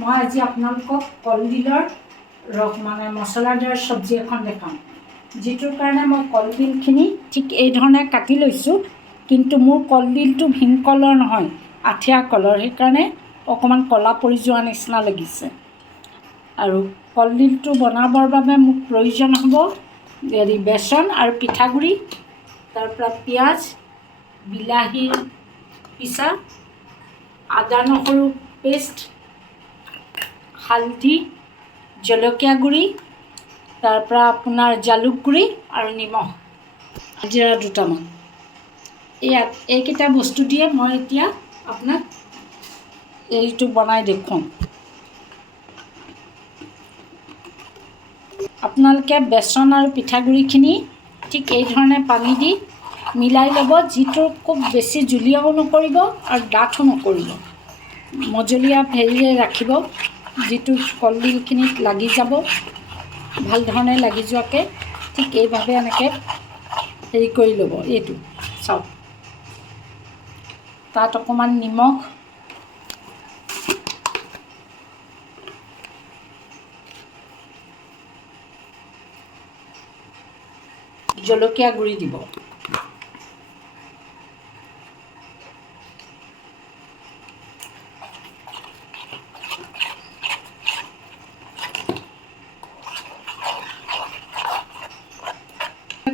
মই আজি আপোনালোকক কলডিলৰ মানে মছলাদাৰ চব্জি এখন দেখাম, যিটোৰ কাৰণে মই কলডিলখিনি ঠিক এই ধৰণে কাটি লৈছোঁ। কিন্তু মোৰ কলডিলটো ভীমকলৰ নহয়, আঠিয়া কলৰ, সেইকাৰণে অকণমান ক'লা পৰি যোৱা নিচিনা লাগিছে। আৰু কলডিলটো বনাবৰ বাবে মোক প্ৰয়োজন হ'ব বেচন আৰু পিঠাগুড়ি, তাৰপৰা পিঁয়াজ, বিলাহী পিছা, আদা নহৰু পেষ্ট, হালধি, জলকীয়া গুড়ি, তাৰপৰা আপোনাৰ জালুক গুড়ি আৰু নিমখ, জিৰা দুটামান। এইকেইটা বস্তু দিয়ে মই এতিয়া আপোনাক এইটো বনাই দেখুৱাম। আপোনালোকে বেচন আৰু পিঠাগুড়িখিনি ঠিক এই ধৰণে পানী দি মিলাই ল'ব, যিটো খুব বেছি জুলীয়াও নকৰিব আৰু ডাঠো নকৰিব। মজলীয়া হেৰিৰে ৰাখিব, যিটো কলডিলখিনিত লাগি যাব, ভাল ধৰণে লাগি যোৱাকৈ। ঠিক এইভাৱে এনেকৈ হেৰি কৰি ল'ব। এইটো চাওক, তাত অকণমান নিমখ, জলকীয়া গুড়ি দিব।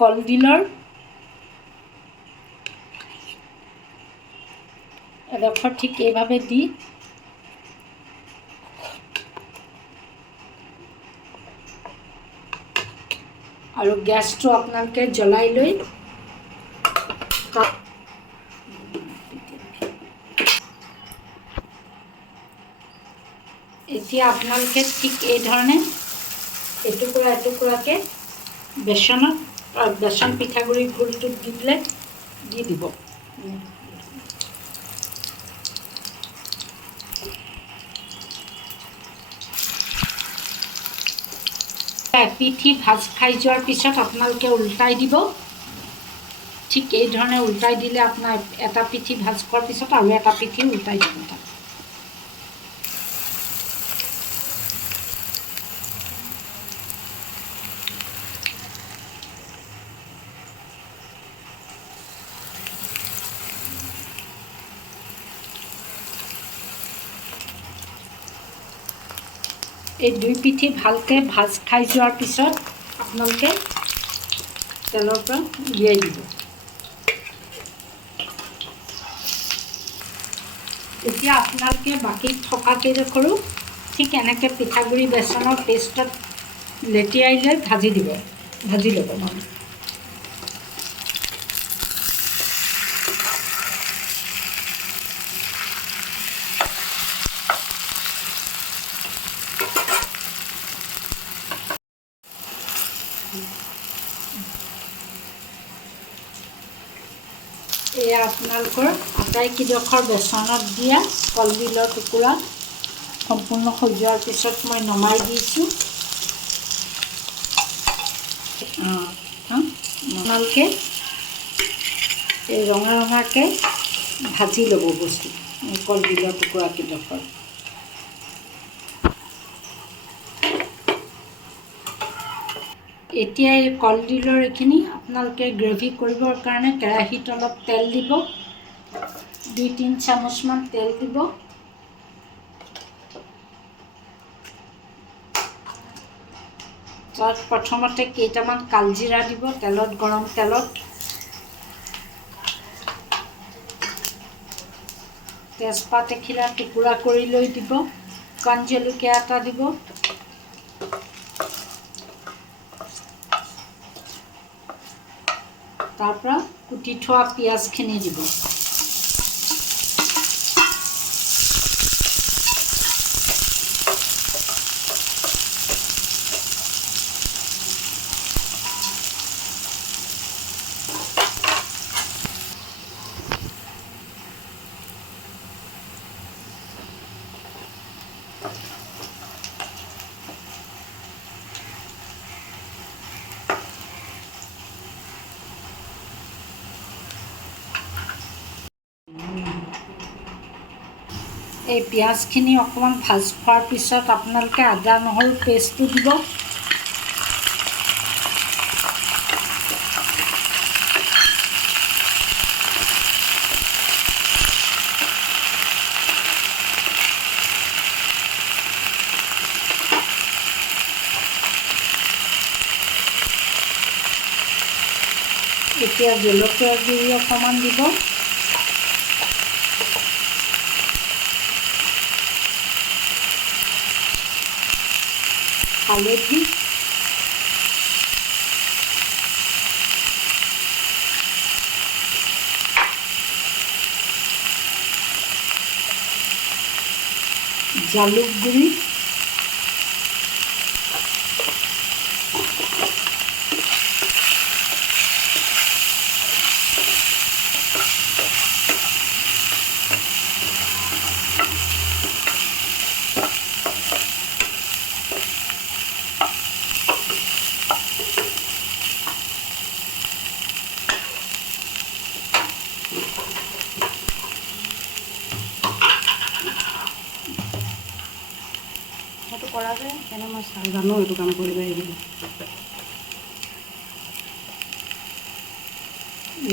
কলডিলৰ এডোখৰ ঠিক এইভাৱে দি আৰু গেছটো আপোনালোকে জ্বলাই লৈ এতিয়া আপোনালোকে ঠিক এই ধৰণে এটুকুৰা এটুকুৰাকৈ বেচন পিঠাগুড়িৰ ঘোলটোত দি পেলাই দি দিব। এপিঠি ভাজ খাই যোৱাৰ পিছত আপোনালোকে উল্টাই দিব। ঠিক এই ধৰণে উল্টাই দিলে আপোনাৰ এটা পিঠি ভাজ খোৱাৰ পিছত আৰু এটা পিঠি উল্টাই দিব তাত। এই দুই পিঠি ভালকৈ ভাজ খাই যোৱাৰ পিছত আপোনালোকে তেলৰ পৰা উলিয়াই দিব। এতিয়া আপোনালোকে বাকী থকা কেইডোখৰো ঠিক এনেকৈ পিঠাগুড়ি বেচনৰ পেষ্টত লেটিয়াই লৈ ভাজি ল'ব মানে। এয়া আপোনালোকৰ আটাইকেইডোখৰ বেচনত দিয়া কলডিলৰ টুকুৰা সম্পূৰ্ণ সজোৱাৰ পিছত মই নমাই দিছোঁ। আপোনালোকে এই ৰঙা ৰঙাকৈ ভাজি ল'ব বস্তু কলডিলৰ টুকুৰাকেইডোখৰ। এতিয়া এই কলডিলৰ এইখিনি আপোনালোকে গ্ৰেভি কৰিবৰ কাৰণে কেৰাহীত অলপ তেল দিব, 2-3 চামুচমান তেল দিব। তাত প্ৰথমতে কেইটামান কালজিৰা দিব তেলত, গৰম তেলত। তেজপাত এখিলা টুকুৰা কৰি লৈ দিব, কণ জলকীয়া এটা দিব, তাৰপৰা কুটি থোৱা পিঁয়াজখিনি দিব। এই পিঁয়াজখিনি অকণমান ভাজ খোৱাৰ পিছত আপোনালোকে আদা নহৰু পেষ্টটো দিব। এতিয়া জলকীয়া গুড়ি অকণমান দিব। হালধি, জালুক গুড়ি, সেইটো কৰা যায় সেইকাৰণে মই জানো এইটো কাম কৰিব লাগিব।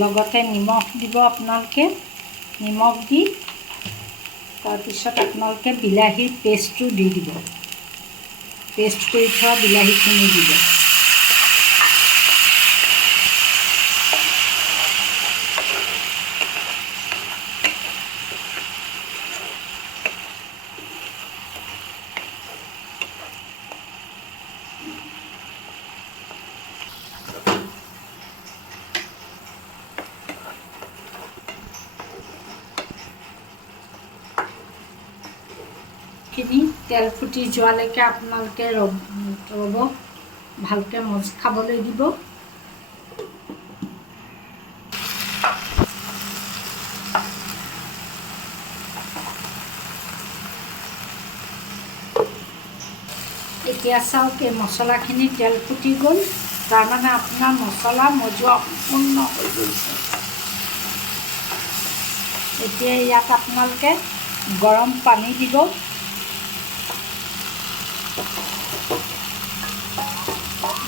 লগতে নিমখ দিব আপোনালোকে। নিমখ দি তাৰপিছত আপোনালোকে বিলাহীৰ পেষ্টটো দি দিব। পেষ্ট কৰি থোৱা বিলাহীখিনি দিব। খিনি তেল ফুটি যোৱালৈকে আপোনালোকে ৰ'ব, ভালকৈ মজ খাবলৈ দিব। এতিয়া চাওক এই মছলাখিনি তেল ফুটি গ'ল, তাৰমানে আপোনাৰ মছলা মজুৱা সম্পূৰ্ণ হৈ গৈছে। এতিয়া ইয়াত আপোনালোকে গৰম পানী দিব।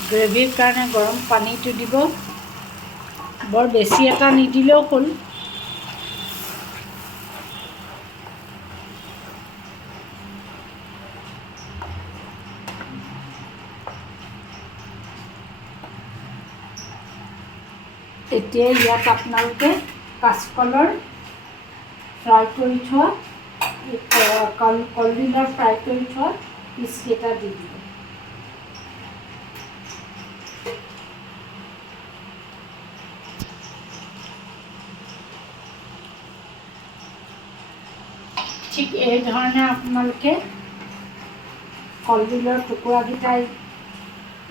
গ্ৰেভিৰ কাৰণে গৰম পানীটো দিব। বৰ বেছি এটা নিদিলেও হ'ল। এতিয়া ইয়াত আপোনালোকে কাঁচকলৰ ফ্ৰাই কৰি থোৱা কলডিলৰ ফ্ৰাই কৰি থোৱা পিচকেইটা দি দিব। ঠিক এই ধৰণে আপোনালোকে কলডিলৰ টুকুৰাকেইটা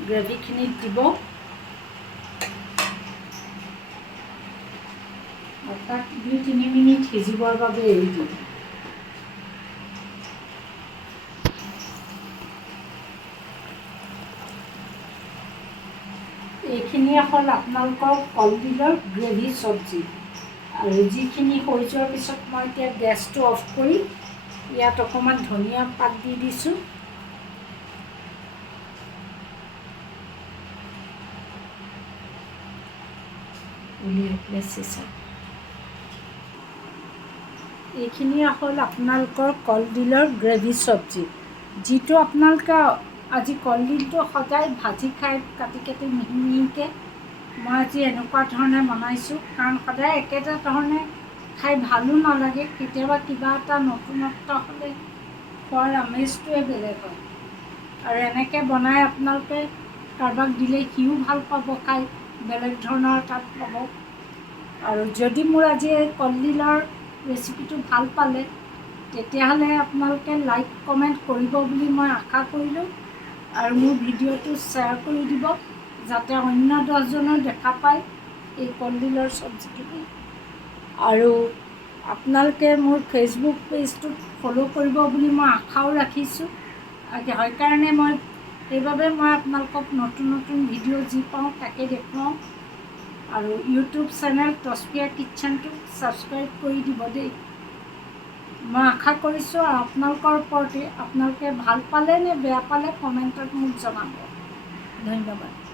গ্ৰেভিখিনিত দিব। তাক 2-3 মিনিট সিজিবৰ বাবে এৰি দিব। এইখিনিয়ে হ'ল আপোনালোকৰ কলডিলৰ গ্ৰেভি চব্জি। আৰু যিখিনি হৈ যোৱাৰ পিছত মই এতিয়া গেছটো অফ কৰি ইয়াত অকণমান ধনিয়া পাত দি দিছোঁ। উলিয়াই পেলাই চিচা। এইখিনিয়ে হ'ল আপোনালোকৰ কলডিলৰ গ্ৰেভি চব্জি, যিটো আপোনালোকে আজি কলডিলটো সদায় ভাজি খাই কাটি কাটি মিহি মিহিকৈ। মই আজি এনেকুৱা ধৰণে বনাইছোঁ, কাৰণ সদায় একেটা ধৰণে খাই ভালো নালাগে। কেতিয়াবা কিবা এটা নতুনত্ব হ'লে খোৱাৰ আমেজটোৱে বেলেগ হয়। আৰু এনেকৈ বনাই আপোনালোকে কাৰোবাক দিলে সিও ভাল পাব খাই, বেলেগ ধৰণৰ তাত পাব। আৰু যদি মোৰ আজি এই কলডিলৰ ৰেচিপিটো ভাল পালে, তেতিয়াহ'লে আপোনালোকে লাইক কমেণ্ট কৰিব বুলি মই আশা কৰিলোঁ। আৰু মোৰ ভিডিঅ'টো শ্বেয়াৰ কৰি দিব, যাতে অন্য 10জনেও দেখা পায় এই কলডিলৰ চব্জিখিনি। আৰু আপোনালোকে মোৰ ফেচবুক পেজটোত ফ'ল' কৰিব বুলি মই আশাও ৰাখিছোঁ। সেইকাৰণে সেইবাবে মই আপোনালোকক নতুন নতুন ভিডিঅ' যি পাওঁ তাকে দেখুৱাওঁ। আৰু ইউটিউব চেনেল তস্পিয়া কিটচেনটোক ছাবস্ক্ৰাইব কৰি দিব দেই। মই আশা কৰিছোঁ আপোনালোকৰ ওপৰতে আপোনালোকে ভাল পালে নে বেয়া পালে কমেণ্টত মোক জনাব। ধন্যবাদ।